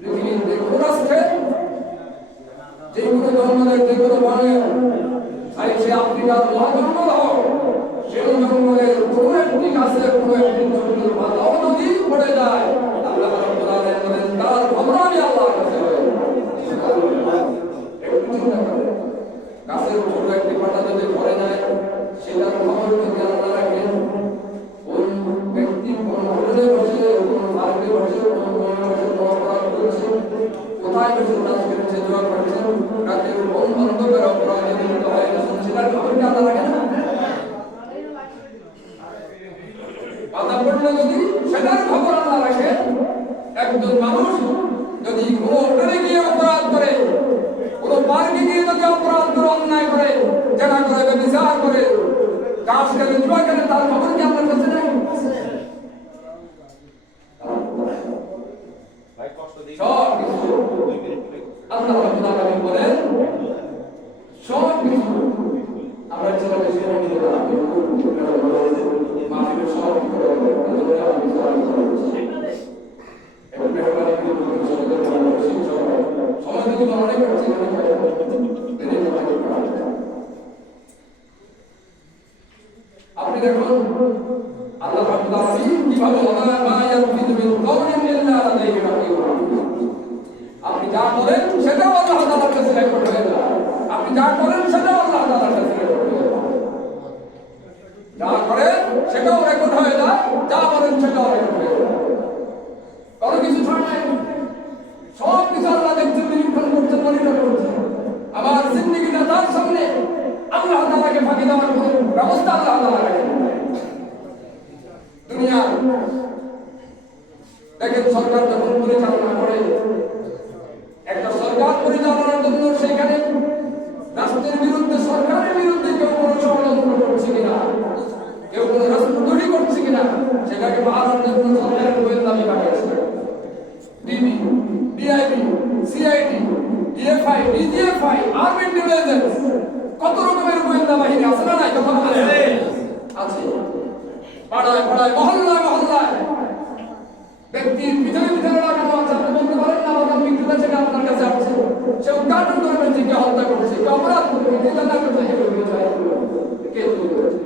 পৃথিবীর যে কোনো রাষ্ট্রে যে কোনো জন্মদের যে কোনো বনে সে আফ্রিকার মহাজঙ্গল হোক, সেই জঙ্গলের কোনো একটি গাছের কোনো একটি জঙ্গলের পাতাও যদি পড়ে যায়, আল্লাহ রাব্বুল আলামিন বলেন তার খবর আমি আল্লাহর কাছে একটু চিন্তা করেন, গাছের ছোট একটি পাতা যদি পড়ে যায় সেটার খবর যদি আল্লাহ রাখেন, কোন ব্যক্তি কোন হোটেলে বসে, কোন পার্কে বসে, কোন বনে বসে অপরাধ করছে, কোথায় বসে নাচ করেছে, দোয়া করছে, রাতের কোন অন্ধকার অপরাধে লিপ্ত হয়ে গেছে, সেটার খবর কি আল্লাহ রাখেন না? পাতা পড়লে যদি সেটার খবর আল্লাহ রাখে, একজন মানুষ যদি কোনো হোটেলে গিয়ে অপরাধ করে, কোনো পার্কে গিয়ে যদি অপরাধ করে, অন্যায় করে, জেনা করে, ব্যভিচার করে, কাজ করে, জুয়া করে, তার খবর কি আপনার কাছে নেই? সব কিছু আল্লাহ রাব্বুল আলামিন বলেন, সব কিছু আমরা ছেলেকে শিখে নিতে পারি, মাটির সব কিছু আপনি দেখুন আল্লাহ রাব্বুল আলামিন কিভাবে আপনি যা করেন সেটাও আল্লাহ তাআলার কাছে রেকর্ড হয়ে যায়, আপনি যা করেন সেটাও আল্লাহ তাআলার কাছে রেকর্ড হয়ে যায়, যা করেন সেটাও রেকর্ড হয়ে যায়, যা বলেন সেটাও রেকর্ড হয়ে যায়, কোনো কিছু ছাড় নাই, সব কিছু আল্লাহ দেখছেন, নিরীক্ষণ করছেন, মনিটর করছেন। আমার জিন্দেগিটা তার সামনে, আল্লাহ তাআলাকে ফাঁকি দেওয়ার কোনো ব্যবস্থা আল্লাহ তাআলা রাখেন। দুনিয়া দেখেন সরকার যখন পরিচালনা করে, একটা সরকার পরিচালনার জন্য সেখানে রাষ্ট্রের বিরুদ্ধে, সরকারের বিরুদ্ধে কেউ কোনো ষড়যন্ত্র করছে কিনা, কেউ কোনো রাষ্ট্রদ্রোহী করছে কিনা, সেটাকে বাড়ানোর জন্য সরকারের গোয়েন্দা বিভাগ আছে, DB, DIB, CID, DFI, DGFI, army intelligence, কত রকমের গোয়েন্দা বাহিনী আছে না নাই? কথা বলে আছে, পাড়ায় পাড়ায়, মহল্লায় মহল্লায় ব্যক্তির ভিতরে ভিতরে লাগানো আছে। আপনি বলতে পারেন না বাবা মৃত্যুটা সেটা আপনার কাছে আসছে, সে উদ্ঘাটন করবেন যে কে হত্যা করছে, কে অপরাধ করছে, কে জানা করছে, কে চুরি করেছে,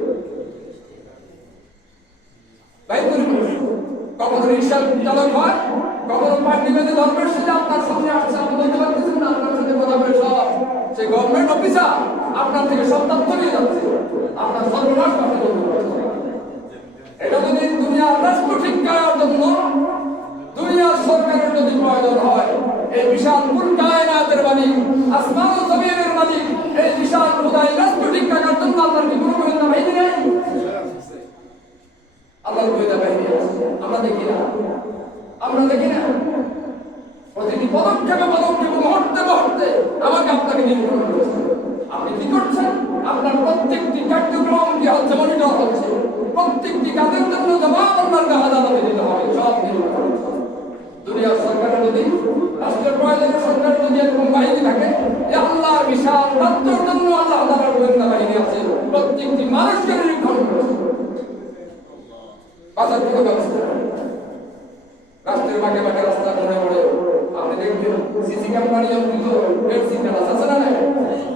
কখনো রিক্সা চালক হয়, কখনো পার্টি বেঁধে ধর্মের সাথে আপনার সামনে আসছে, আপনি বলতে পারতেছেন না, আপনার সাথে কথা বলে সব সে গভর্নমেন্ট অফিসার আপনার থেকে সব তথ্য নিয়ে যাচ্ছে, আপনার সর্বনাশ আপনি বলতে পারছেন। এটা যদি দুনিয়ার রাষ্ট্র ঠিক করার জন্য দুনিয়ার সরকারের যদি প্রয়োজন হয়, এই বিশাল কুল কায়নাতের মালিক, আসমান ও জমিনের মালিক, এই বিশাল খোদাই রাষ্ট্র ঠিক করার জন্য আল্লাহর কি কোনো গোয়েন্দা বাহিনী নেই? আল্লাহর গোয়েন্দা বাহিনী আছে, আমরা দেখি না, আমরা দেখি না। প্রতিটি পদক্ষেপে পদক্ষেপে, মুহূর্তে মুহূর্তে আমাকে আপনাকে নিয়ন্ত্রণ করছে। আপনি কি করছেন? আপনার প্রত্যেকটি কার্যক্রম কি হচ্ছে, মনিটর হচ্ছে, প্রত্যেকটি কাজের জন্য জবাব আপনার আদালতে দিতে হবে, সব নিয়ন্ত্রণ। দুনিয়ার সরকারের যদি, রাষ্ট্রের প্রয়োজনে সরকারের যদি এরকম বাহিনী থাকে, যে আল্লাহর বিশাল রাষ্ট্রের জন্য আল্লাহ তাআলার গোয়েন্দা বাহিনী আছে, প্রত্যেকটি মানুষকে নিরীক্ষণ করছে, বাঁচার কোনো ব্যবস্থা রাষ্ট্রের বাঁকে বাঁকে, রাস্তা মনে পড়ে আপনি দেখবেন সিসি ক্যামেরা নিয়ন্ত্রিত ডেড সিগন্যাল আছে না?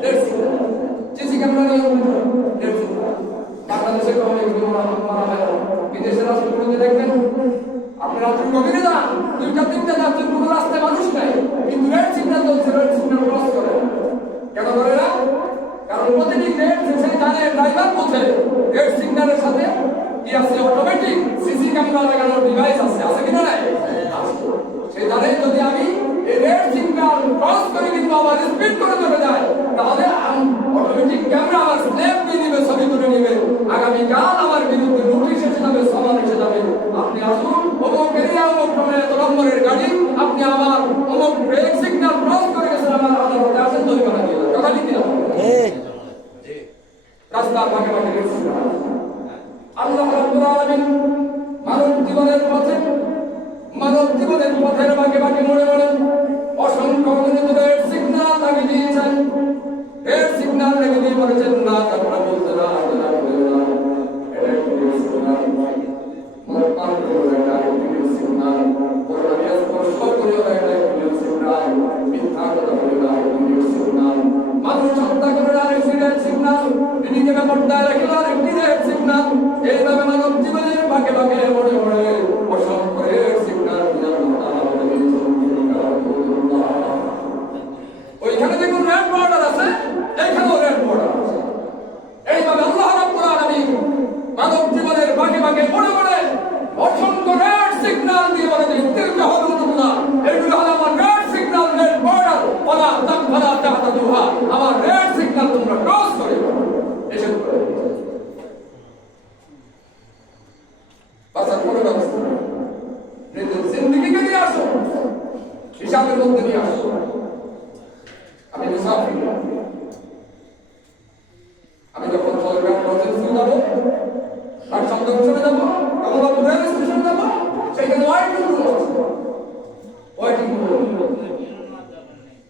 ডেড সিগন্যাল, সিসি ক্যামেরা নিয়ন্ত্রিত ডেড সিগন্যাল। বাংলাদেশে অনেক মারা হয়, বিদেশের রাষ্ট্রগুলোতে দেখবেন আপনি রাত্রি গভীরে যান, 2টা-3টা রাত্রির কোনো রাস্তায় মানুষ নাই, কিন্তু রেড সিগন্যাল চলছে, রেড সিগন্যাল ক্রস করে। কেন করে না? কারণ প্রতিটি রেড সে জানে, ড্রাইভার বোঝে রেড সিগন্যালের সাথে কি আছে, অটোমেটিক সিসি ক্যামেরা লাগানোর ডিভাইস আছে, আছে কিনা নাই? সে জানে যদি আমি এই রেড সিগন্যাল ক্রস করে কিন্তু আবার স্পিড করে চলে যায়, তাহলে অটোমেটিক ক্যামেরা আমার স্ন্যাপ দিয়ে দিবে, ছবি তুলে নিবে, আগামীকাল আমার বিরুদ্ধে নোটিশ এসে যাবে, সমান এসে যাবে। আপনি আসুন, অমুক এরিয়া, অমুক নম্বরের গাড়ি, আপনি আমার অমুক ব্রেক সিগন্যাল ক্রস করে গেছেন, আমার আদালতে আসেন, জরিমানা দিয়ে দেন। কথা লিখতে হবে, রাস্তার ভাগে ভাগে গেছে। আল্লাহ রাব্বুল আলামিন মানব জীবনের পথে, মানব জীবনের পথের ভাগে ভাগে মনে মনে অসংখ্য অগণিত রেড সিগন্যাল লাগিয়ে দিয়েছেন। রেড সিগন্যাল লাগিয়ে দিয়ে বলেছেন না, তারপরে বলতে না, এটা একটি সিগন্যাল, মত পার করে না, করোনা স্পর্শ করিও না, এটা একটি সিগন্যাল, মিথ্যা কথা বলিও না, একটি সিগন্যাল, মানুষ হত্যা করে আরেকটি রেড সিগন্যাল, নিজেকে বেপরদায় রাখিও আরেকটি রেড সিগন্যাল। এইভাবে মানব জীবনের বাঁকে বাঁকে মনে মনে অসংখ্য রেড সিগন্যাল ওইখানে দেখুন রেড বর্ডার আছে, এইখানেও রেড বর্ডার আছে। এইভাবে আল্লাহ রাব্বুল আলামিন মানব জীবনের বাঁকে বাঁকে মনে মনে অসংখ্য রেড সিগন্যাল দিয়ে বলে যে তিলকা হুদুদুল্লাহ, এগুলো হলো আমার রেড সিগন্যাল, রেড বর্ডার, ওয়ালা তাকফারা তাহতাদুহা, আমার রেড সিগন্যাল তোমরা ক্রস করে এসে পড়ে। বাঁচার কোনো ব্যবস্থা নেই, নিজের জিন্দেগিকে নিয়ে আসো, হিসাবের মধ্যে নিয়ে আসো। আমি মুসাফির, আমি যখন চট্টগ্রাম প্রজেক্টে যাব, তার সঙ্গে চলে যাব, কমলাপুর রেল স্টেশন যাব, সেখানে ওয়েটিং রুম আছে, ওয়েটিং রুম,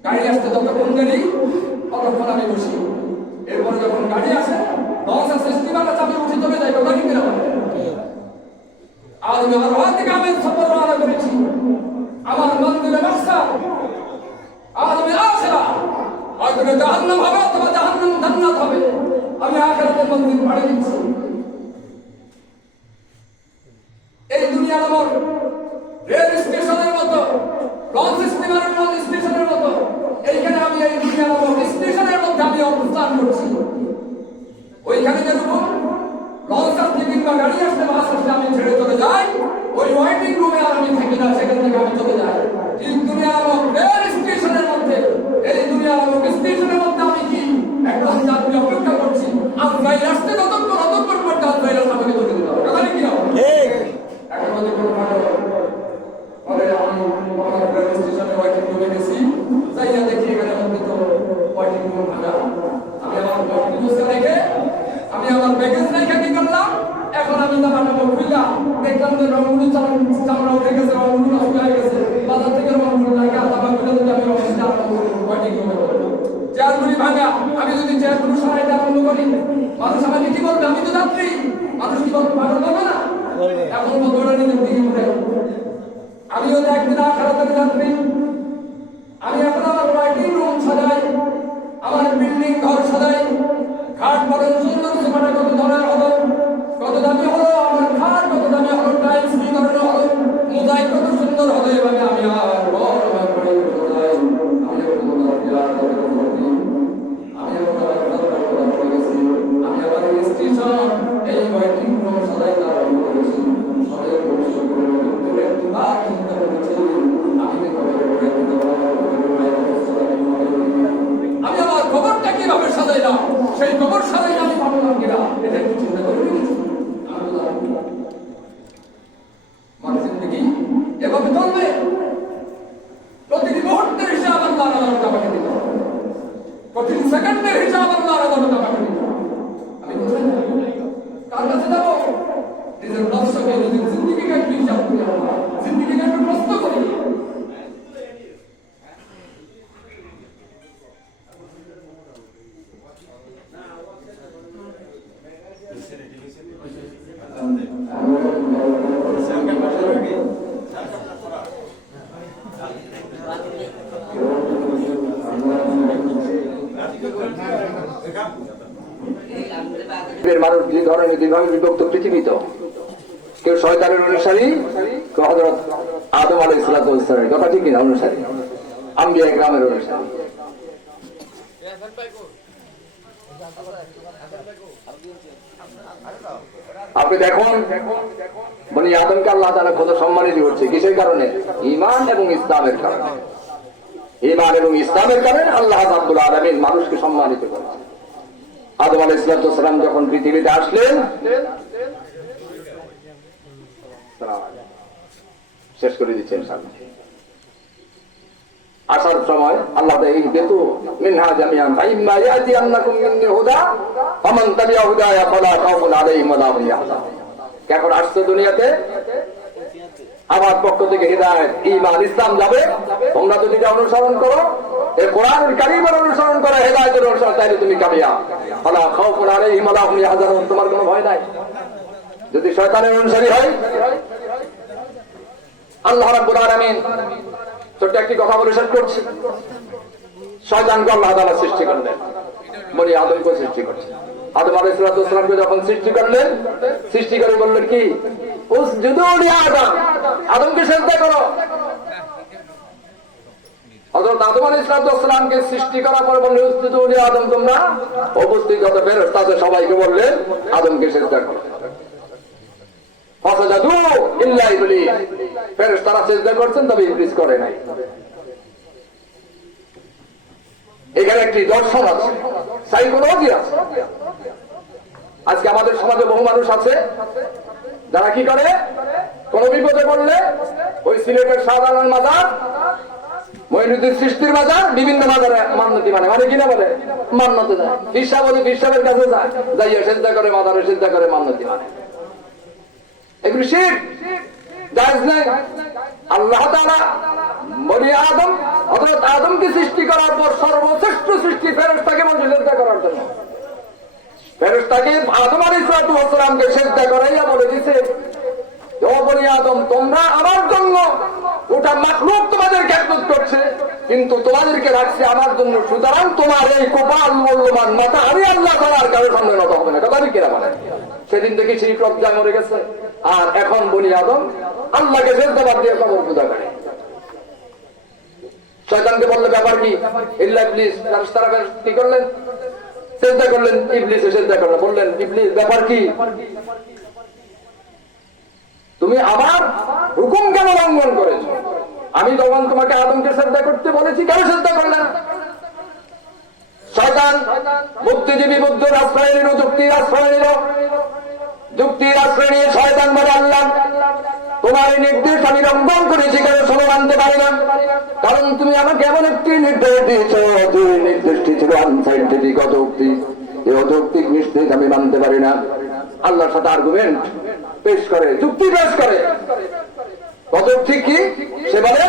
গাড়ি আসতে যতক্ষণ দেরি ততক্ষণ আমি বসি। এরপরে যখন গাড়ি আসে, লঞ্চ আসে, স্টিমার আছে, আমি উঠে চলে যাই, কথা কিনা আজ আমি আমার ওখান থেকে আমি সফর রওনা করেছি, আমার মন্দিরে বাসা আজ আমি আখেরা, হয়তো জাহান্নাম হবে অথবা জাহান্নাম জান্নাত হবে, আমি আখেরাতের মন্দির পাড়ি দিচ্ছি। এই দুনিয়া নামক রেল স্টেশনের মতো, লঞ্চ স্টিমারের মতো স্টেশনের মতো, এইখানে আমি এই দুনিয়া নামক স্টেশনের মধ্যে আমি অবস্থান করছি। ওইখানে যেরকম লঞ্চ আসলে কিংবা গাড়ি আসলে বাস আসলে আমি ছেড়ে চলে যাই, ওই ওয়েটিং রুমে আর আমি থাকি না, সেখান থেকে আমি চলে যাই। এই দুনিয়া নামক রেল স্টেশনের মধ্যে, এই দুনিয়া নামক স্টেশনের মধ্যে আমি কি একজন যাত্রী অপেক্ষা করছি, আজরাইল আসতে ততক্ষণ পর্যন্ত আজরাইল আমাকে চলে দিতে হবে, কথা কি না? এখন যদি কোনো বলে আমি আমার রেল স্টেশনে ওয়েটিং রুমে গেছি, যাইয়া দেখি এখানে মধ্যে তো ওয়েটিং রুম ভাঙা, আমি আমার বুঝতে রেখে আমি আমার ব্যাগেজ রেখে কি করলাম, এখন আমি জামাটা খুললা দেখলাম যে রংগুলো চামড়া উঠে গেছে, রংগুলো নষ্ট হয়ে গেছে, বাজার থেকে রংগুলো লাগে জামা খুলে যদি আমি ওয়েটিং রুমে করলাম, চেয়ারগুলি ভাঙা, আমি যদি চেয়ারগুলো সরাইতে আরম্ভ করি, মানুষ আমাকে কি বলবে? আমি তো যাত্রী, মানুষ কি বলবে? পাগল বলবে না? এখন বলবে নিজের দিকে ঘুরে, আমিও তো একদিন আখেরাতের যাত্রী, আমি এখন আমার ওয়েটিং রুম সাজাই, আমার বিল্ডিং ঘর সাজাই, খাট বরং সুন্দর, সোফাটা কত ধরনের হলো, কত দামি হলো, আমার খাট কত দামি হলো, টাইলস কি ধরনের হলো, মোজাইক কত সুন্দর হলো, এভাবে আমি আর বড় করে সাজাই। আমি এখন আমি আবার স্টেশন এই ওয়েটিং রুম সাজাই তার করেছি, সবাই পরিশ্রম করে চিন্তা করেছি, আমি আমার খবরটা কিভাবে সাজাইলাম, সেই খবর সাজাইলে আমি ভালো লাগলাম এটা একটু চিন্তা করে আমার জিন্দগি এভাবে চলবে, প্রতিটি মুহূর্তের হিসাব আল্লাহর আদালতে আমাকে দিতে হবে, প্রতিটি সেকেন্ডের হিসাব আল্লাহর আদালতে আমাকে দিতে হবে। আমি কোথায় যাবো, কার কাছে যাবো? নিজের নফসকে, নিজের জিন্দগিকে একটু হিসাব করি, আমার জিন্দগিকে একটু প্রশ্ন করি। মানুষ দুই ধরনের, দুইভাবে বিভক্ত পৃথিবীতে, কেউ শয়তানের অনুসারী, কেউ হযরত আদম আলাইহিস সালামের কথা ঠিক কিনা অনুসারী, আম্বিয়া কিরামের অনুসারী। আপনি দেখুন বনি আদমকে আল্লাহ তাআলা কত সম্মানিত করছে, কিসের কারণে? ঈমান এবং ইসলামের কারণে। ঈমান এবং ইসলামের কারণে আল্লাহ রাব্বুল আলামিন মানুষকে সম্মানিত করেছেন। আদম আলাইহিস সালাম যখন পৃথিবীতে আসলেন, শেষ করে দিচ্ছেন সামনে আসার সময় আল্লাহ ইহবিতু মিনহা জামিআন ফাইম্মা ইয়াতিয়ান্নাকুম মিন্নি হুদা ফামান তাবিআ হুদায়া ফালা খাউফুন আলাইহিম ওয়া লা হুম ইয়াহজানুন। এখন আসছে দুনিয়াতে, আমার পক্ষ থেকে হিদায়াত, ঈমান, ইসলাম যাবে, তোমরা যদি এটা অনুসরণ করো, এই কোরআনুল কারীমের অনুসরণ করো, হিদায়াতের অনুসরণ, তাহলে তুমি কামিয়াব। ফালা খাউফুন আলাইহিম ওয়া লা হুম ইয়াহজানুন, তোমার কোনো ভয় নাই। যদি শয়তানের অনুসারী হয়, আল্লাহ রাব্বুল আলামিন ছোট্ট একটি কথা বলে শেষ করছি। শয়তানকে আল্লাহ তাআলা সৃষ্টি করলেন, বনি আদমকে সৃষ্টি করছেন। আদম আলাইহিস সালামকে যখন সৃষ্টি করলেন, সৃষ্টি করে বললেন কি, উসজুদু লি আদম, আদমকে সিজদা করো। হযরত আদম আলাইহিস সালামকে সৃষ্টি করার পর বললেন উসজুদু লি আদম, তোমরা উপস্থিত যত ফেরেশতা আছে সবাইকে বললেন আদমকে সিজদা করো। ফাসাজাদু ইল্লা ইবলিস, ফেরেশতারা সিজদা করছেন, তবে ইবলিস করে নাই। এখানে একটি দর্শন আছে, সাইকোলজি আছে। আজকে আমাদের সমাজে বহু মানুষ আছে যারা কি করে, কোন বিপদে পড়লে ওই সিলেটের শাহজালাল মাজার, মঈনুদ্দিন সৃষ্টির মাজার, বিভিন্ন মাজারে মান্নতি মানে কিনা বলে মান্নত যায়, ফিরসা বলে ফিরসাবের কাছে যায়, যাইয়া সিজদা করে, মাজারে সিজদা করে মান্নতি মানে। এগুলো শিরক, জায়েজ নাই। আল্লাহ তাআলা বনি আদম, হযরত আদমকে সৃষ্টি করার পর সর্বশ্রেষ্ঠ সৃষ্টি ফেরেশতাকে বললেন সিজদা করার জন্য। ফেরেশতাকে আদম আলাইহিস সালামকে সিজদা করাইয়া বলে দিয়েছে, ও বনি আদম, তোমরা আমার জন্য, ওটা মাখলুক তোমাদেরকে ইবাদত করছে, কিন্তু তোমাদেরকে রাখছে আমার জন্য, সুতরাং তোমার এই কপাল মূল্যবান মাথা আমি আল্লাহ তাআলার কারো সামনে নত হবে না। কথা কি না মানে? সেদিন থেকে শিরক লজ্জায় মরে গেছে। আর এখন বনি আদম আল্লাহকে সিজদা বাদ দিয়ে কবর পূজা করে। শয়তানকে বললে ব্যাপার কি, ইল্লা ইবলিস, তারা কি করলেন, সিজদা করলেন, ইবলিসে সিজদা করলেন। বললেন ইবলিস ব্যাপার কি, তুমি আমার হুকুম কেন লঙ্ঘন করেছো? আমি তখন তোমাকে আদমকে সিজদা করতে বলেছি, কেন সিজদা করলে না? শয়তান বুদ্ধিজীবী বুদ্ধর আশ্রয় নিল, যুক্তির আশ্রয় নিল। যুক্তির আশ্রয় নিয়ে শয়তান বলে আল্লাহ তোমার এই নির্দেশ আমি লঙ্ঘন করেছি, কেন শোনো মানতে পারি না? কারণ তুমি আমাকে এমন একটি নির্দেশ দিয়েছ, যে নির্দেশটি ছিল আনসাইন্টিফিক, অযৌক্তিক। এই অযৌক্তিক নির্দেশ আমি মানতে পারি না। আল্লাহর সাথে আর্গুমেন্ট পেশ করে, যুক্তি পেশ করে। অযৌক্তিক কি সে বলে,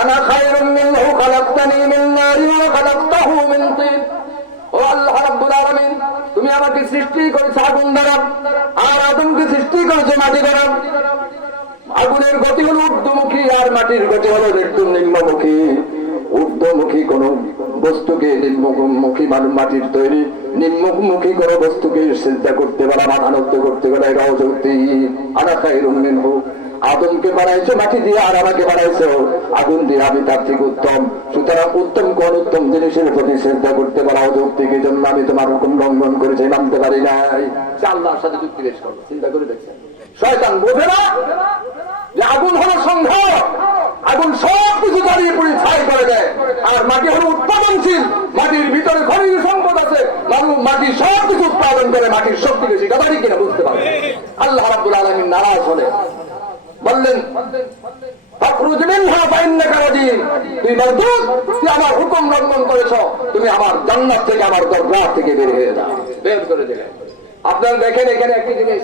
আনা খায়রুম মিনহু খালাকতানি মিন নারিন ওয়া খালাকতাহু মিন তিন। ও আল্লাহ রাব্বুল আলামিন, তুমি আমাকে সৃষ্টি করেছো আগুন দ্বারা, আর আদমকে সৃষ্টি করেছো মাটি দ্বারা। আগুনের গতি হলো ঊর্ধ্বমুখী, আর মাটির গতি হলো নিম্নমুখী। ঊর্ধ্বমুখী কোন বস্তুকে, নিম্নমুখী মাটির তৈরি নিম্নমুখী কোন বস্তুকে সিজদা করতে পারা, মাথানত করতে পারা, এটা অযৌক্তিক। আনা খায়রুম মিনহু, আদমকে বানাইছো মাটি দিয়ে, আর আমাকে বানাইছো আগুন দিয়ে, আমি তার থেকে উত্তম। সুতরাং উত্তম কোন উত্তম জিনিসের প্রতি সিজদা করতে পারা অযৌক্তিক, এই জন্য আমি তোমার হুকুম লঙ্ঘন করেছি, মানতে পারি নাই। সে আল্লাহর সাথে যুক্তি পেশ করলো। চিন্তা করে দেখছেন, শয়তান বোঝে না যে আগুন হলো সংঘাত, আগুন সব কিছু জ্বালিয়ে পুড়ি ছাই করে দেয়, আর মাটি হলো উৎপাদনশীল, মাটির ভিতরে খনিজ সম্পদ আছে, মাটি সব কিছু উৎপাদন করে, মাটির শক্তি বেশি। কথা ঠিক কিনা বুঝতে পারে? আল্লাহ রাব্বুল আলামিন নারাজ হলে বললেন, তুই মরদুদ, তুই আমার হুকুম লঙ্ঘন করেছ, তুমি আমার জান্নাত থেকে, আমার দরবার থেকে বের হয়ে যাও। বের করে দিলেন। আপনারা দেখেন এখানে একটি জিনিস,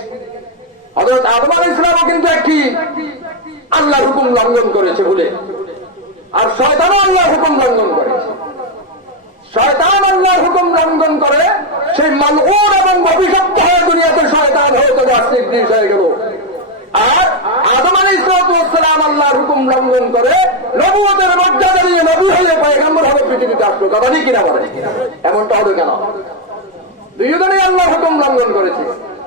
হযরত আদম আলাইহিস সালামও কিন্তু একটি আল্লাহর হুকুম লঙ্ঘন করেছে বলে, আর শয়তানও আল্লাহর হুকুম লঙ্ঘন করেছে। শয়তান আল্লাহর হুকুম লঙ্ঘন করে, সেই মালউন এবং অভিশপ্ত হয়ে দুনিয়াতে শয়তান হয়তো নাস্তিক হয়ে গেল। আর আদম আলাইহিস সালাম আল্লাহর হুকুম লঙ্ঘন করে নবুয়তের মর্যাদা নিয়ে নবী হয়ে পয়গম্বর হবে পৃথিবীতে আসলো। কথা ঠিক কিনা বলে? এমনটা হবে কেন? দুইজনেই আল্লাহর হুকুম লঙ্ঘন করেছে,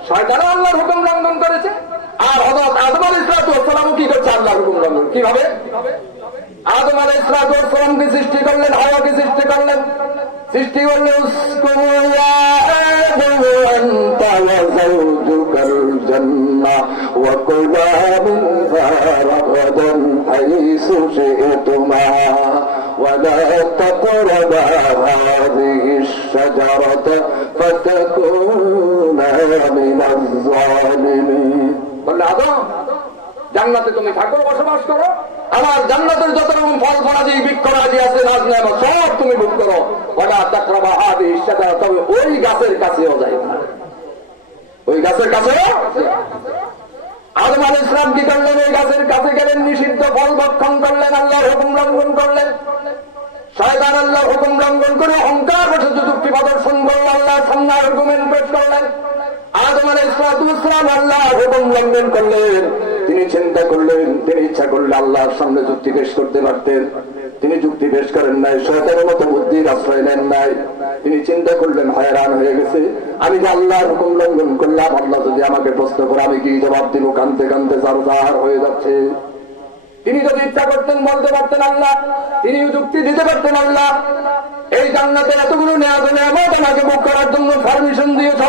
শয়তানও আল্লাহর হুকুম লঙ্ঘন করেছে, আর হযরত আদম আলাইহিস সালামও কি করছে? আল্লাহর হুকুম লঙ্ঘন। কিভাবে? আদম আলাইহিস সালামকে সৃষ্টি করলেন, হাওয়াকে সৃষ্টি করলেন, সৃষ্টি করলেন উসকুনু ইয়া আদামু আনতা ওয়া যাওজুকাল জান্নাহ ওয়া কুলা মিনহা রাগাদান হাইসু শি'তুমা ওয়া লা তাকরাবা হাযিহিশ শাজারাতা ফাতাকুনা মিনাজ যালিমিন। বললেন আদম, জান্নাতে তুমি থাকো, বসবাস করো, আমার জান্নাতের যত রকম ফল ফলাদি বৃক্ষরাজি আছে, নাজনেমা সব তুমি ভোগ করো। ওয়ালা তাকরাবা হাযিহিশ শাজারা, তবে ওই গাছের কাছেও যাইও না, ওই গাছের কাছে। আদম আলাইহিস সালাম কি করলেন? ওই গাছের কাছে গেলেন, নিষিদ্ধ ফল ভক্ষণ করলেন, আল্লাহর হুকুম লঙ্ঘন করলেন। শয়তান আল্লাহর হুকুম লঙ্ঘন করে অহংকার বসে যুক্তি প্রদর্শন করল, আল্লাহর সামনে আর্গুমেন্ট পেশ করলেন। আদম আদম আলাইহিস সালাম আল্লাহ হুকুম লঙ্ঘন করলেন। তিনি চিন্তা করলেন, তিনি ইচ্ছা করলে আল্লাহর সামনে যুক্তি পেশ করতে পারতেন, তিনি যুক্তি পেশ করেন নাই, শয়তানের মতো বুদ্ধির আশ্রয় নেন নাই। তিনি চিন্তা করলেন, হয়রান হয়ে গেছে, আমি যে আল্লাহর হুকুম লঙ্ঘন করলাম, আল্লাহ যদি আমাকে প্রশ্ন করে আমি কি জবাব দিব? কানতে কানতে সারসার হয়ে যাচ্ছে। তিনি যদি ইচ্ছা করতেন বলতে পারতেন আল্লাহ, তিনি যুক্তি দিতে পারতেন আল্লাহ, এই জান্নাতে এতগুলো নেয়ামত আমাকে ভোগ করার জন্য পারমিশন দিয়েছ,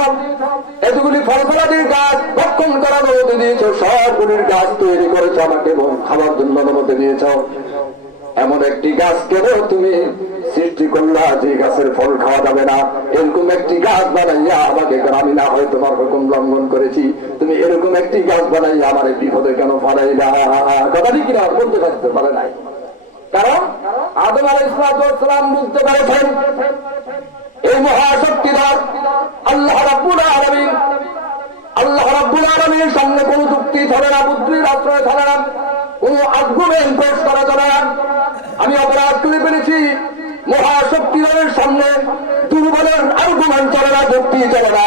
এতগুলি ফলফলাদির গাছ ভক্ষণ করার অনুমতি দিয়েছ, সবগুলির গাছ তৈরি করেছ, আমাকে খাবার জন্য অনুমতি দিয়েছ। এমন একটি গাছ কেন তুমি সৃষ্টি করলা যে গাছের ফল খাওয়া যাবে না? এরকম একটি গাছ বানাইয়া আমাকে, কারণ আমি না হয় তোমার হুকুম লঙ্ঘন করেছি, তুমি এরকম একটি গাছ বানাইয়া আমার বিপদে কেন ফালাইলা? কথাটি কিনা বলতে পারতে পারে নাই, কারণ আদম আলাইহিস সালাম বুঝতে পেরেছেন এই মহাশক্তিধর আল্লাহ রাব্বুল আলামিন, আল্লাহ রাব্বুল আলামিনের সামনে কোন যুক্তি ধরে না, বুদ্ধির আশ্রয় ধরে না, কোন আর্গুমেন্ট পেশ করা যাবে না। আমি অপরাধ করে ফেলেছি, মহাশক্তিধরের সামনে দুর্বলের আর্গুমেন্ট চলে না, যুক্তি চলে না।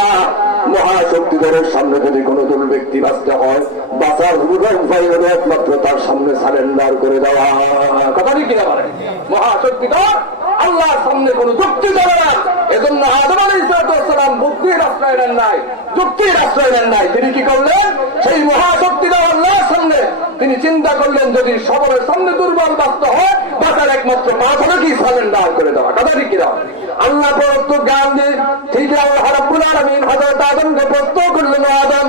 মহাশক্তিধরের সামনে যদি কোন দুল ব্যক্তি বাঁচতে হয়, বাঁচার উপায় হলো একমাত্র তার সামনে সারেন্ডার করে দেওয়া। কথাটি কিনা বলে? মহাশক্তিধর আল্লাহর সামনে কোন যুক্তি চলে না। এজন্য আদম আলাইহিস সালাম বুদ্ধির আশ্রয় নেন নাই, যুক্তির আশ্রয় নেন নাই। তিনি কি করলেন? সেই মহাশক্তিধর আল্লাহর সামনে তিনি চিন্তা করলেন, যদি সবরের সামনে দুর্বল বাঁচতে হয়, বাঁচার একমাত্র পাঁচ হলো কি সারেন্ডার করে দেওয়া। কথাটি কিনা? আল্লাহ প্রদত্ত জ্ঞান দিয়ে ঠিক আল্লাহ রাব্বুল আলামিন হযরত আদমকে প্রশ্ন করলেন, আদম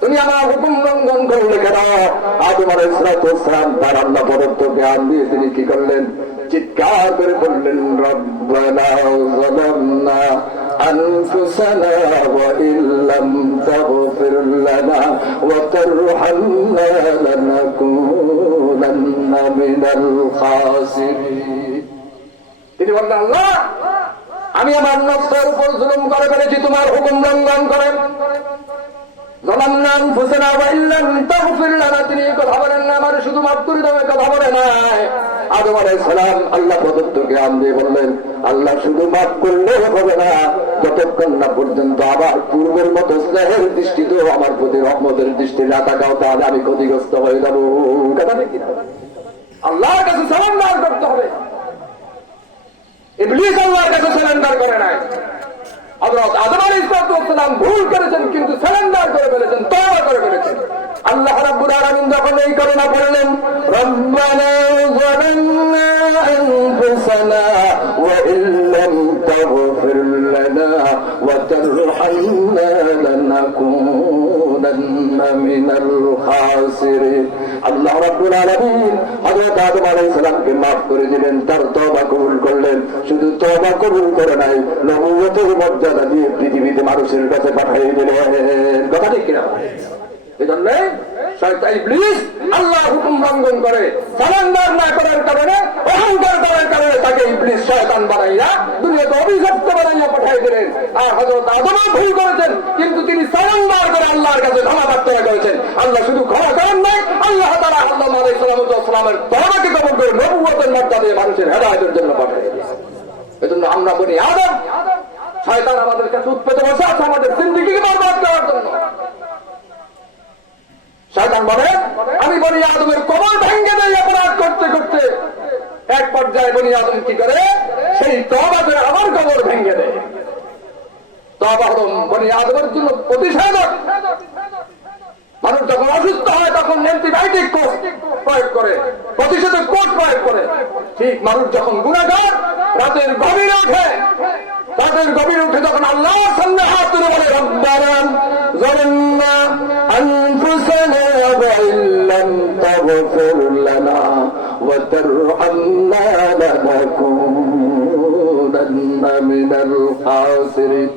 তুমি আমার হুকুম লঙ্ঘন করলে কেন? আদম আলাইহিস সালাম তার আল্লাহ প্রদত্ত জ্ঞান দিয়ে তিনি কি করলেন? চিৎকার করে বললেন, রব্বানা যালামনা আনফুসানা ওয়া ইল্লাম তাগফির লানা ওয়া তারহামনা লানাকুনান্না মিনাল খাসিরিন। তিনি বললেন, আল্লাহ আমি আমার নফসের উপর জুলুম করে ফেলেছি, তোমার হুকুম লঙ্ঘন করে। যালামনা আনফুসানা ওয়া ইল্লাম তাগফির লানা, তিনি কথা বলেন না আমার শুধু মাফ করে দাও, কথা বলে নাই। আদম আলাইহিস সালাম আল্লাহ প্রদত্ত জ্ঞান দিয়ে বললেন, আল্লাহ শুধু মাফ করলে হবে না, যতক্ষণ না পর্যন্ত আবার পূর্বের মতো স্নেহের দৃষ্টিতেও আমার প্রতি রহমতের দৃষ্টি না তাকাও, তাহলে আমি ক্ষতিগ্রস্ত হয়ে যাবো। কথা কি? আল্লাহর কাছে সারেন্ডার করতে হবে। ইবলিস আল্লাহর কাছে সারেন্ডার করে নাই। হযরত আদম আলাইহিস সালাম ভুল করেছেন, কিন্তু সারেন্ডার করে ফেলেছেন, তওবা করে ফেলেছেন। আল্লাহ রাব্বুল আলামিন যখন এই কারণে বললেন, রব্বানা যালামনা আনফুসানা ওয়া ইল্লাম তাগফির লানা ওয়া তারহামনা লানাকুনান্না মিনাল খাসিরিন। আল্লাহ রাব্বুল আলামিন হযরত আদম আলাইহিস সালামকে maaf করে দিলেন, তার তওবা কবুল করলেন। শুধু তওবা কবুল করে নাই, নবুয়তের মর্যাদা দিয়ে পৃথিবীতে মানুষের কাছে পাঠিয়ে দিলেন। কথা ঠিক কিনা? এজন্য শয়তান ইবলিস আল্লাহর হুকুম লঙ্ঘন করে, সারেন্ডার না করার কারণে, অহংকার করার কারণে তাকে ইবলিস শয়তান বানাইয়া দুনিয়াতে অভিশপ্ত বানাইয়া পাঠিয়ে দিলেন। আর হযরত আদমও ভুল করেছেন, কিন্তু তিনি সারেন্ডার করে আল্লাহর কাছে ক্ষমা প্রার্থনা করেছেন। আল্লাহ শুধু ক্ষমা করেন নাই, আল্লাহ তাআলা আদম আলাইহিস সালামের তওবাকে কবুল করে নবুয়তের মর্যাদা দিয়ে মানুষের হেদায়েতের জন্য পাঠিয়ে দিয়েছেন। এজন্য আমরা বলি, আদম শয়তান আমাদের কাছে উৎপেতে বসে আছে আমাদের জিন্দেগিকে বরবাদ করার জন্য। শয়তান বলে, আমি বনি আদমের কবর ভেঙে দেই অপরাধ করতে করতে। এক পর্যায়ে বনি আদম কি করে? সেই তওবা করে আমার কবর ভেঙে দেয়। তওবা হলো বনি আদমের জন্য প্রতিষেধক। মানুষ যখন অসুস্থ হয় তখন অ্যান্টিবায়োটিক কোর্স প্রয়োগ করে, প্রতিষেধক কোর্স প্রয়োগ করে। ঠিক মানুষ যখন গুনাহগার রাতের গভীরে ওঠে, রাতের গভীরে উঠে যখন আল্লাহর সামনে হাত তুলে বলে, রব্বানা যালামনা আনফুসানা ওয়া ইল্লাম তাগফির লানা ওয়া তারহামনা লানাকুনান্না মিনাল খাসিরিন।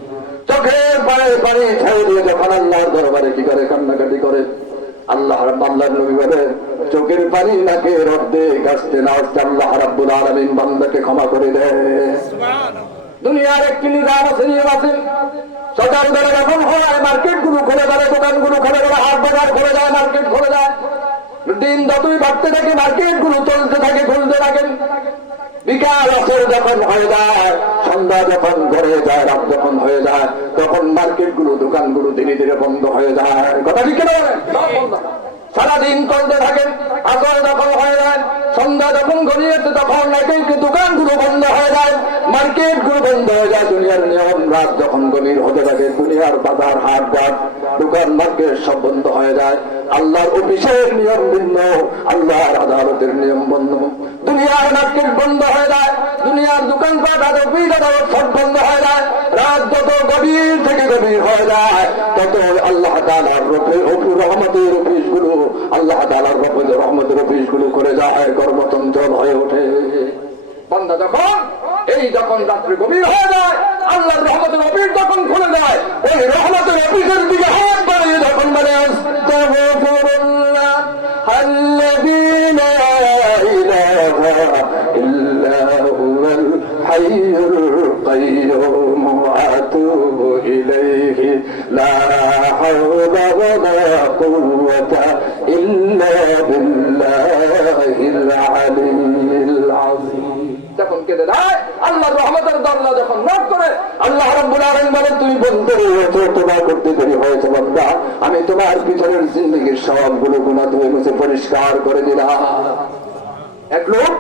চোখের পায়ে পানি ছেড়ে দিয়ে যখন আল্লাহর দরবারে কি করে? কান্নাকাটি করে। আল্লাহর নবী বলে, চোখের পানি নাকে রদ্দে গাছতে না আসতে আল্লাহ রাব্বুল আলামিন বান্দাকে ক্ষমা করে দেয়। দুনিয়ার একটি নিজাম আছে, নিয়ম আছে। সকালবেলা যখন হয় মার্কেট গুলো খুলে যায়, দোকান গুলো খুলে যায়, হাট বাজার খুলে যায়, মার্কেট খুলে যায়। দিন যতই বাড়তে থাকে মার্কেট গুলো চলতে থাকে, খুলতে থাকে। বিকাল আসর যখন হয়ে যায়, সন্ধ্যা যখন ঘরে যায়, রাত যখন হয়ে যায়, তখন মার্কেটগুলো, দোকানগুলো ধীরে ধীরে বন্ধ হয়ে যায়। কথা ঠিক কিনা বলেন? সারাদিন চলতে থাকেন। আসর যখন হয়ে যায়, সন্ধ্যা যখন ঘনিয়েছে, তখন দোকানগুলো বন্ধ হয়ে যায়, মার্কেটগুলো বন্ধ হয়ে যায়। দুনিয়ার নিয়ম, রাত যখন গভীর হতে থাকে, দুনিয়ার বাজার হাট ঘাট, দোকান মার্কেট সব বন্ধ হয়ে যায়। আল্লাহর অফিসের নিয়ম ভিন্ন, আল্লাহর আদালতের নিয়ম বন্ধ। দুনিয়ার মার্কেট বন্ধ হয়ে যায়, দুনিয়ার দোকানপাট, অফিস আদালত সব বন্ধ হয়ে যায়। রাত যত গভীর থেকে গভীর হয়ে যায়, তত আল্লাহ তাআলার রহমতের অফিসগুলো, আল্লাহ তাআলার রহমতের অফিসগুলো করে যায়, কর্মচঞ্চল হয়ে ওঠে। বান্দা যখন রাত্রি গভীর হয়ে যায়, আল্লাহর রহমতের অফিস যখন খুলে যায়, ওই রহমতের অফিসের দিকে হাত বাড়িয়ে যখন বলে আস্তাগফিরুল্লাহ আল্লাযী লা ইলাহা ইল্লা হুয়াল হাইয়ুল কাইয়্যুম ওয়া আতুবু ইলাইহি লা হাওলা ওয়া লা কুওয়াতা ইল্লা বিল্লাহিল আলিয়্যিল আযীম। যখন কেঁদে দেয়, আল্লাহর রহমতের দরজা যখন নক করে, আল্লাহ রাব্বুল আলামিন বলেন, তুমি বলতে হয়েছে, তোমার করতে দেরি হয়েছে বান্দা, আমি তোমার পিছনের জিন্দেগীর সবগুলো গুনাহ ধুয়ে মুছে পরিষ্কার করে দিলাম। এক লোক,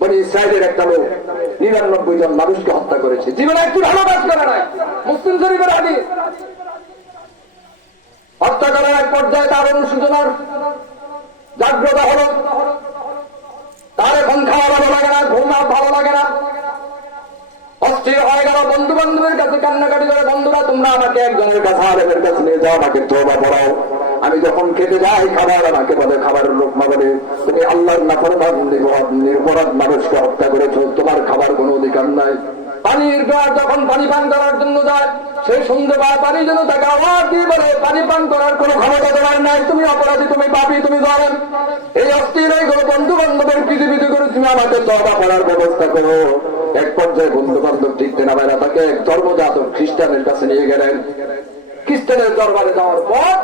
বনি ইসরাইলের একটা লোক 99 জন মানুষকে হত্যা করেছে, জীবনে একটু ভালো কাজ করে নাই। মুসলিম শরীফের হাদিস। হত্যা করার এক পর্যায়ে তার অনুশোচনার জাগ্রত হলো। তার এখন খাওয়া ভালো লাগে না, ঘুম ভালো লাগে না, অস্থির হয়ে গেল। বন্ধু বান্ধবের কাছে কান্নাকাটি করে, বন্ধুরা তোমরা আমাকে একজনের কাছে, আলেমের কাছে নিয়ে যাও, আমাকে তওবা পড়াও। আমি যখন খেতে যাই খাবার, আমাকে বলে, খাবারের লোকমা বলে, তুমি আল্লাহর নাফরমান নিরপরাধ মানুষকে হত্যা করেছো, তোমার খাবার কোনো অধিকার নাই। পানির গাছ যখন পানি পান করার জন্য যায়, সেই শুনতে পায় পানি যেন তাকে আওয়াজ দিয়ে বলে, পানি পান করার কোনো ক্ষমতা তোমার নাই, তুমি অপরাধী, তুমি পাপী, তুমি জালেম। এই অস্থির হয়ে গেল, বন্ধু বান্ধবের পৃথিবীতে করে তুমি আমাকে তওবা করার ব্যবস্থা করো। এক পর্যায়ে বন্ধু বান্ধব টিকতে না পারে, তাকে এক ধর্মজাত খ্রিস্টানের কাছে নিয়ে গেলেন। খ্রিস্টানের দরবারে যাওয়ার পর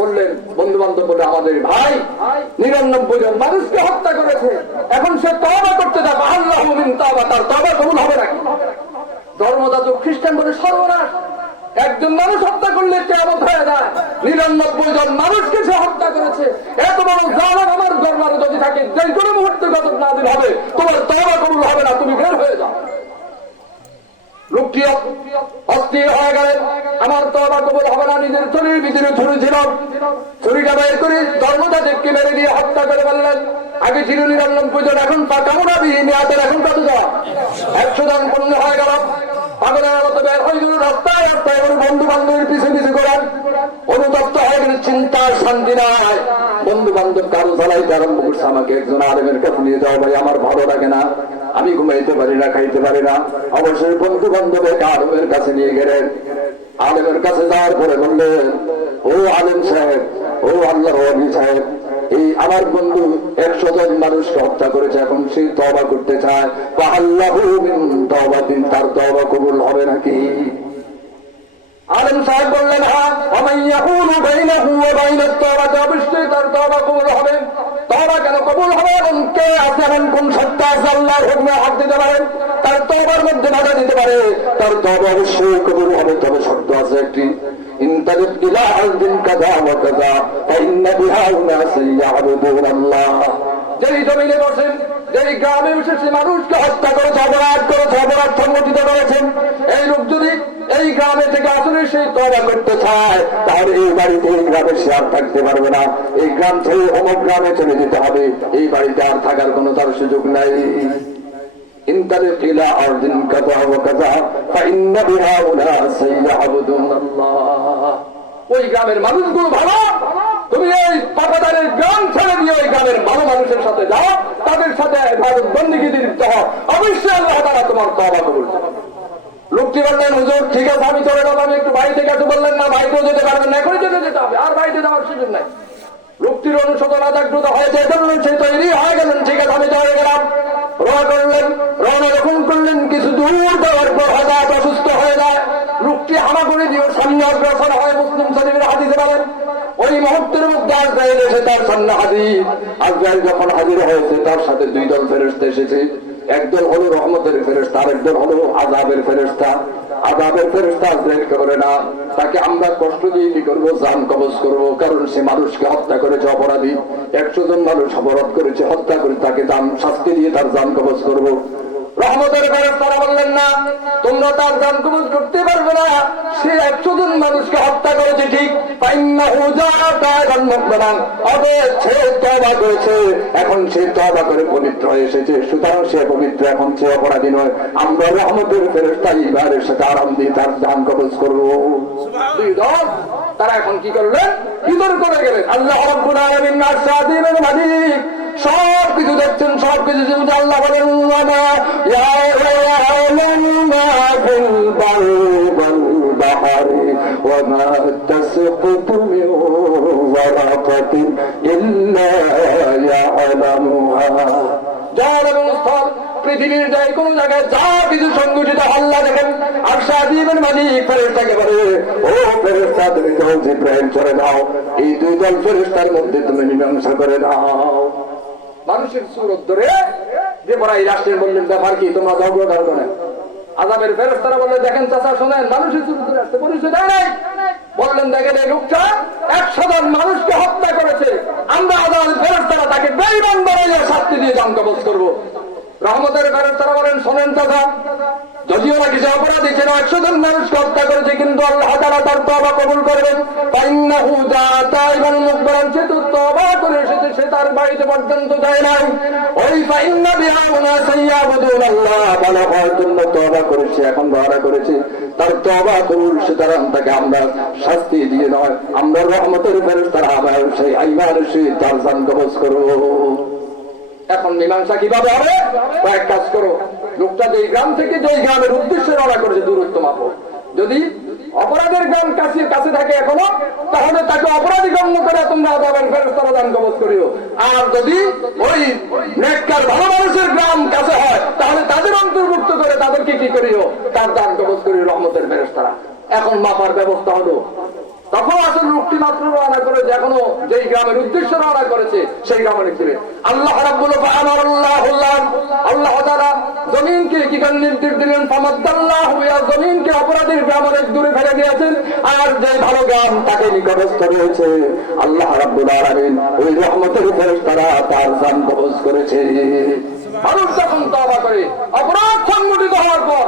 বললেন, বন্ধু বান্ধব বলে, আমাদের ভাই 99 জন মানুষকে হত্যা করেছে, এখন সে তওবা করতে যাবে, আল্লাহু মিন তাওবা, তার তওবা কবুল হবে নাকি? ধর্মজাত খ্রিস্টান বলে, সর্বনাশ, একজন মানুষ হত্যা করলে কিয়ামত হয়ে যায়, 99 জন মানুষকে সে হত্যা করেছে, এত বড় জালেম আমার দরবারে যদি থাকে, যে কোনো মুহূর্তে গজব নাযিল হবে, তোমার তওবা কবুল হবে না, তুমি বের হয়ে যাও। লোকটি অস্থির হয়ে গেলেন, আমার তওবা কবুল হবে না, নিজের শরীর ভিতরে ছুরি ছিল, ছুরিটা বের করে ধর্মজাতকে মেরে দিয়ে হত্যা করে বললেন, আগে ছিল 99 জন, এখন কামনা বিহীন হাতের, এখন কত জন? 100 জন পূর্ণ হয়ে গেল। পাগলের মতো বের হয়ে গেল রাস্তায় রাস্তায়, বন্ধু বান্ধবের পিছু পিছু করেন, অনুতপ্ত হয়ে গেলে, চিন্তার শান্তি নাই। বন্ধু বান্ধব কারো চালাইতে আরম্ভ করছে, আমাকে একজন আলেমের কাছে নিয়ে যাও ভাই, আমার ভালো লাগে না, আমি ঘুমাইতে পারি না, খাইতে পারি না। অবশ্যই বন্ধু বান্ধব এক আলেমের কাছে নিয়ে গেলেন। আলেমের কাছে যাওয়ার পরে বললেন, ও আলেম সাহেব, ও আল্লাহর ওলি সাহেব, এই আমার বন্ধু 100 জন মানুষকে হত্যা করেছে, এখন সে তওবা করতে চায়, আল্লাহু মিন তাওবাতিন, তার তওবা কবুল হবে নাকি? আলেম সাহেব বললেন, হ্যাঁ, ওমান ইয়াকুলু বাইনাহু ওয়া বাইনাত তাওবাতি, অবশ্যই তার তওবা কবুল হবে। তওবা কেন কবুল হবে? এবং কে আছে, এমন কোন সত্তা আছে আল্লাহর হুকুমে হাত দিতে পারে, তার তওবার মধ্যে বাধা দিতে পারে, তার তওবা অবশ্যই কবুল হবে। তবে শর্ত আছে একটি, ইনতালিব ইলা আরদিন কাযা ওয়া কাযা ফাইন্না বিহা উনাসা ইয়াবুদুনাল্লাহ। যেই জমিনে বসেন, যেই গ্রামে বসে সে মানুষকে হত্যা করেছে, অপরাধ করেছে, অপরাধ সংগঠিত করেছেন, এই লোক যদি এই গ্রামে থেকে আসলে সে তওবা করতে চায়, তাহলে এই বাড়িতে, এই গ্রামে সে আর থাকতে পারবে না, এই গ্রাম ছেড়ে অমুক গ্রামে চলে যেতে হবে, এই বাড়িতে আর থাকার কোনো তার সুযোগ নাই। ইনতালিব ইলা আরদিন কাযা ওয়া কাযা ফাইন্না বিহা উনাসা ইয়াবুদুনাল্লাহ। ওই গ্রামের মানুষগুলো ভালো, তুমি এই পাপাদারের গ্রাম ছেড়ে দিয়ে ওই গ্রামের ভালো মানুষের সাথে যাও, তাদের সাথে ইবাদত বন্দেগী লিপ্ত হও, অবশ্যই আল্লাহ তাআলা তোমার তওবা কবুল করবেন। লোকটি বললেন, হুজুর ঠিক আছে, আমি চলে যাবো, আমি একটু বাড়িতে গেছে। বললেন, না, বাড়িতেও যেতে পারবেন না, এখনই যেতে হবে, আর বাড়িতে যাওয়ার সুযোগ নাই। লোকটির অনুশোচনা জাগ্রত হয়েছে, এজন্য সে তৈরি হয়ে গেলেন, ঠিক আছে আমি চলে গেলাম। রওনা করলেন, রওনা যখন করলেন, কিছু দূর যাওয়ার পর হঠাৎ অসুস্থ হয়ে যায়। লোকটি হামাগুড়ি দিয়ে সামনে অগ্রসর হয়। মুসলিম শরীফের হাদিসে বলেন, ওই মুহূর্তের মধ্যে আজরাইল এসে তার সামনে হাজির। আজরাইল যখন হাজির হয়েছে তার সাথে দুই দল ফেরেশতা এসেছে। একদল হলো রহমতের ফেরেশতা, আরেকদল হলো আযাবের ফেরেশতা। আযাবের ফেরেশতা আজরাইলকে বলে না, তাকে আমরা কষ্ট দিয়ে কি করবো, জান কবজ করবো, কারণ সে মানুষকে হত্যা করেছে, অপরাধী। 100 জন মানুষ অপরাধ করেছে, হত্যা করে তাকে জান শাস্তি দিয়ে তার জান কবজ করবো। রহমতের ফেরেশতারা বললেন না, তোমরা তার জান কবজ করতে পারবে না, সে 100 জন মানুষকে হত্যা করেছে ঠিক, সে তওবা করেছে, এখন সে তওবা করে পবিত্র হয়ে এসেছে, সুতরাং সে পবিত্র, এখন সে অপরাধী নয়। আমরা রহমতের ফেরেশতা ইবারের সাথে আরাম দিয়ে তার জান কবজ করবো। দুই দল তারা এখন কি করলেন, ভিতর করে গেলেন। আল্লাহ রাব্বুল আলামিন আস-সাদিমের মালিক, সব কিছু দেখছেন, সব কিছু শুনছেন। আল্লাহ বলেন জল এবং স্থল, পৃথিবীর যে কোন জায়গায় যা কিছু সংগঠিত আল্লাহ দেখেন। আর সাদিমের মালিক ফেরেশতাকে বলে, ও ফেরেশতা, তুমি তো জিবরাইল চলে দাও, এই দুই দল ফেরেশতার মধ্যে তুমি মীমাংসা করে দাও। মানুষের সুরত ধরে যে পড়া এই রাষ্ট্রের বললেন, ব্যাপার কি, তোমরা ঝগড়া কারো না। আযাবের ফেরেশতারা বললেন, দেখেন চাচা শোনেন, মানুষের সুরত ধরে আসতে পরিচয় দেয় নাই। বললেন, দেখেন এই লোকটা 100 জন মানুষকে হত্যা করেছে, আমরা আযাবের ফেরেশতারা তাকে বেঈমান বানাইয়া শাস্তি দিয়ে জান কবজ করবো। রহমতের ফেরেশতারা বলেন, শোনেন চাচা, যদিও না কিছু অপরাধী ছিল, 100 জন মানুষকে হত্যা করেছে, কিন্তু আল্লাহ তাআলা তার তওবা কবুল করবেন। ফাইন্নাহু তাইবান মুকবারান, সে তো তওবা করে এসেছে, সে তার বাড়িতে পর্যন্ত যায় নাই। ওই ফাইন্না বিহা উনাসান ইয়াবুদুনাল্লাহ, ভালো হওয়ার জন্য তওবা করেছে, এখন ভাড়া করেছে, তার তওবা কবুল, সুতরাং তাকে আমরা শাস্তি দিয়ে নয়, আমরা রহমতের ফেরেশতারা আবার সেই আইমান সে তার জান কবজ করব। এখন মীমাংসা কিভাবে হবে? এক কাজ করো, লোকটা যেই গ্রাম থেকে যেই গ্রামের উদ্দেশ্যে রওনা করেছে দূরত্ব মাপো। যদি অপরাধের গ্রাম কাছে থাকে এখনো, তাহলে তাকে অপরাধী গণ্য করে তোমরা আযাবের ফেরেশতারা দান কবজ করিও। আর যদি ওই নেককার ভালো মানুষের গ্রাম কাছে হয়, তাহলে তাদের অন্তর্ভুক্ত করে তাদেরকে কি করিও, তার দান কবজ করিও রহমতের ফেরেশতারা। এখন মাপার ব্যবস্থা হলো। তখন আসলে লোকটি মাত্র রওনা করে, যে এখনো যেই গ্রামের উদ্দেশ্যে রওনা করেছে সেই গ্রামের দিকে আল্লাহ রাব্বুল আল্লাহ তাআলা জমিনকে কি করে নির্দেশ দিলেন, ফামাদাল্লাহু ইয়া, জমিনকে অপরাধীর গ্রাম অনেক দূরে ফেলে দিয়েছেন, আর যে ভালো গ্রাম তাকে নিকটস্থ রয়েছে। আল্লাহ রাব্বুল আলামিন ওই রহমতের ফেরেশতারা তার জান কবজ করেছে। মানুষ যখন তওবা করে, অপরাধ সংঘটিত হওয়ার পর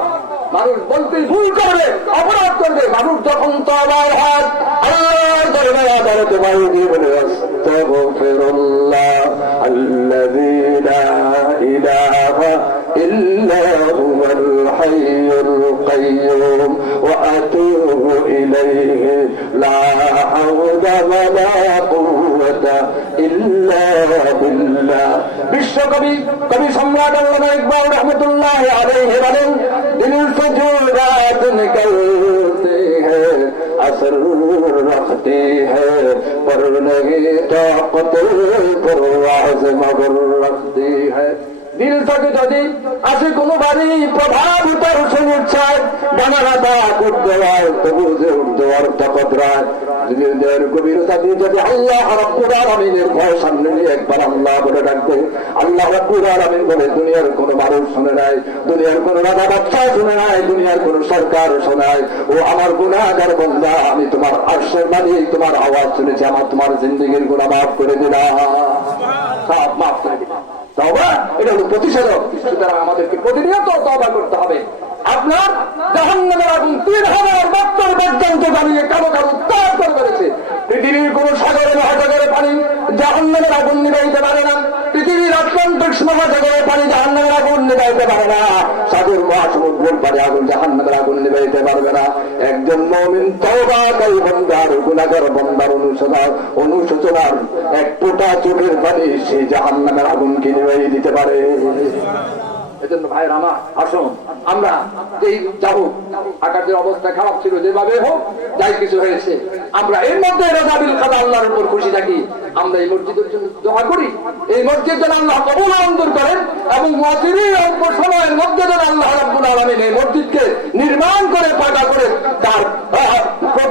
মানুষ বলতে ভুল করবে, অপরাধ করবে, মানুষ যখন তওবার হাত আল্লাহর দরবারে আদালতে বাড়ি দিয়ে বলে, আস্তাগফিরুল্লাহ আল্লাযী লা ইলাহা ইল্লা হুয়াল হাইয়ুল কাইয়্যুম ওয়া আতুবু ইলাইহি লা হাওলা ওয়া লা কুওয়াতা ইল্লা বিল্লাহ। বিশ্বকবি কবি সম্রাট আল্লামা ইকবাল রাহমাতুল্লাহ আলাইহি বলেন, दिल से जो रात निकलते हैं असर रखते हैं, पर नहीं ताकत परवाज़ मगर रखती है। दिल থেকে যদি আসে কোনো বাড়ি প্রভাব উত্তর শুনেছায়, বানালাটা কুদ্দওয়ার তবু যে উর্দওয়ার তকদরায়, দিলের গভীরতা দিয়ে যদি আল্লাহ রাব্বুল আলামিনের ভয় সামনে নিয়ে একবার আল্লাহ বলে ডাকবে, আল্লাহ রাব্বুল আলামিন বলে, দুনিয়ার কোনো মানুষ শুনে নাই, দুনিয়ার কোনো রাজা বাদশা শুনে নাই, দুনিয়ার কোনো সরকার শুনে নাই, ও আমার গুনাহগার বান্দা, আমি তোমার আরশের মালিক, তোমার আওয়াজ শুনেছি, আমার তোমার জিন্দেগীর গুনাহ মাফ করে দিলাম, সব মাফ করে দিলাম। তওবা এটা হলো প্রতিষেধক। সুতরাং আমাদেরকে প্রতিনিয়ত তওবা করতে হবে। আপনার জাহান্নামের আগুন 3000 বছর পর্যন্ত জ্বালিয়ে কালো কালো উত্তাপ করে ফেলেছে। পৃথিবীর কোন সাগরে মহাসাগরের পানি জাহান্নামের আগুন নিভাইতে পারে না। পৃথিবীর আটলান্টিক মহাসাগরের পানি জাহান্নামের আগুন নিভাইতে পারে না। সাগর মহাসমুদ্রের পানি আগুন জাহান্নামের আগুন নিভাইতে পারবে না। একজন মুমিন তওবাকারী বান্দার, গুনাহগার বান্দার অনুশোচনার এক ফোঁটা চোখের পানি সে জাহান্নামের আগুনকে নিভাইয়ে দিতে পারে। এজন্য ভাইয়ের আমার আসুন আমরা এই যাবো আকাশের অবস্থা খারাপ ছিল যেভাবে হোক যাই কিছু হয়েছে আমরা এর মধ্যে রাজাবিল কাদা আল্লাহর উপর খুশি থাকি আমরা এই মসজিদের জন্য দোয়া করি এই মসজিদ যেন আল্লাহ কবুল মঞ্জুর করেন এবং অচিরেই অল্প সময়ের মধ্যে যেন আল্লাহ রাব্বুল আলামিন এই মসজিদকে নির্মাণ করে পাকা করে তার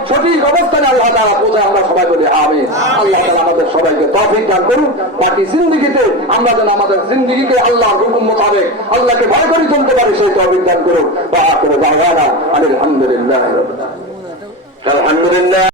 সঠিক অবস্থানে আল্লাহ তাআলা পৌঁছায় আমরা সবাই বলি আমিন। আল্লাহ তাআলা আমাদের সবাইকে তৌফিক দান করুন বাকি জিন্দেগিতে আমরা যেন আমাদের জিন্দেগিকে আল্লাহর হুকুম মোতাবেক আল্লাহকে ভয় করে চলতে পারি সেই তৌফিক দান করুন। আলহামদুলিল্লাহ।